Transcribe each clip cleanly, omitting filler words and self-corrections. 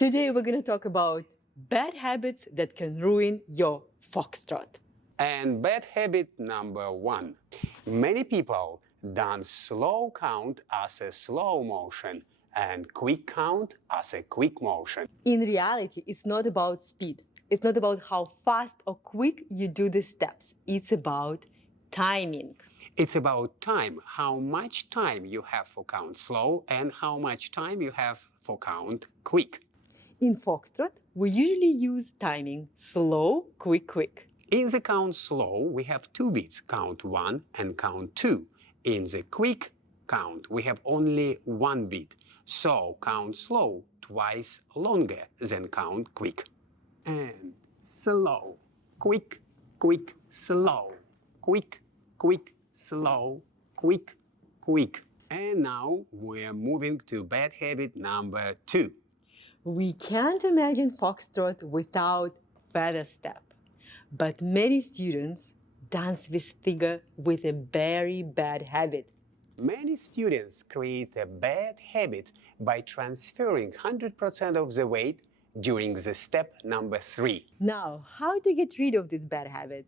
Today we're going to talk about bad habits that can ruin your foxtrot. And bad habit number 1. Many people dance slow count as a slow motion and quick count as a quick motion. In reality, it's not about speed. It's not about how fast or quick you do the steps. It's about timing. It's about time, how much time you have for count slow and how much time you have for count quick. In Foxtrot, we usually use timing slow, quick, quick. In the count slow, we have 2 beats, count 1 and count 2. In the quick count, we have only 1 beat, so count slow twice longer than count quick. And slow, quick, quick, slow, quick, quick, slow, quick, quick. And now we're moving to bad habit number 2. We can't imagine Foxtrot without feather step. But many students dance this figure with a very bad habit. Many students create a bad habit by transferring 100% of the weight during the step number 3. Now, how to get rid of this bad habit?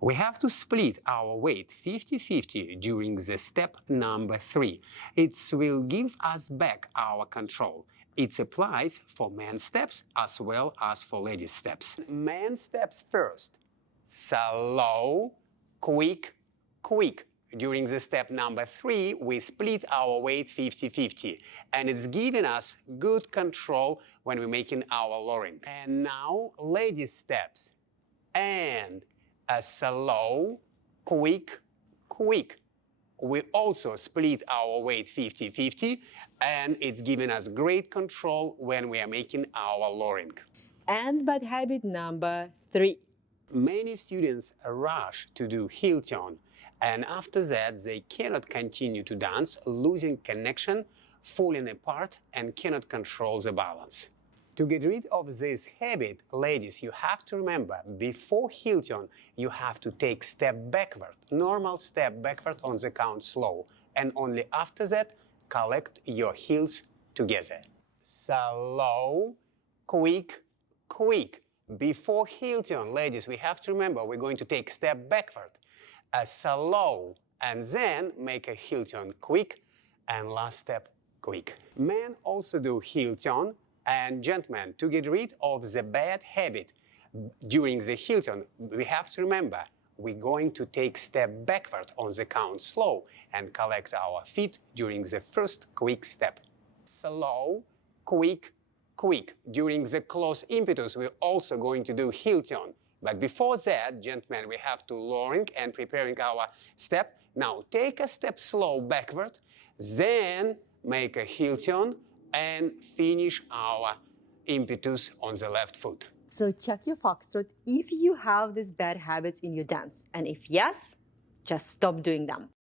We have to split our weight 50-50 during the step number 3. It will give us back our control. It applies for men's steps as well as for ladies' steps. Men's steps first. Slow, quick, quick. During the step number 3, we split our weight 50-50. And it's giving us good control when we're making our lowering. And now, ladies' steps. And a slow, quick, quick. We also split our weight 50-50, and it's giving us great control when we are making our lowering. And bad habit number 3. Many students rush to do heel turn, and after that they cannot continue to dance, losing connection, falling apart, and cannot control the balance. To get rid of this habit, ladies, you have to remember, before heel turn, you have to take step backward, normal step backward on the count slow, and only after that, collect your heels together. Slow, quick, quick. Before heel turn, ladies, we have to remember, we're going to take step backward, a slow, and then make a heel turn quick, and last step quick. Men also do heel turn. And gentlemen, to get rid of the bad habit during the heel turn, we have to remember, we're going to take step backward on the count slow and collect our feet during the first quick step. Slow, quick, quick. During the close impetus, we're also going to do heel turn. But before that, gentlemen, we have to lowering and preparing our step. Now take a step slow backward, then make a heel turn, and finish our impetus on the left foot. So check your Foxtrot if you have these bad habits in your dance. And if yes, just stop doing them.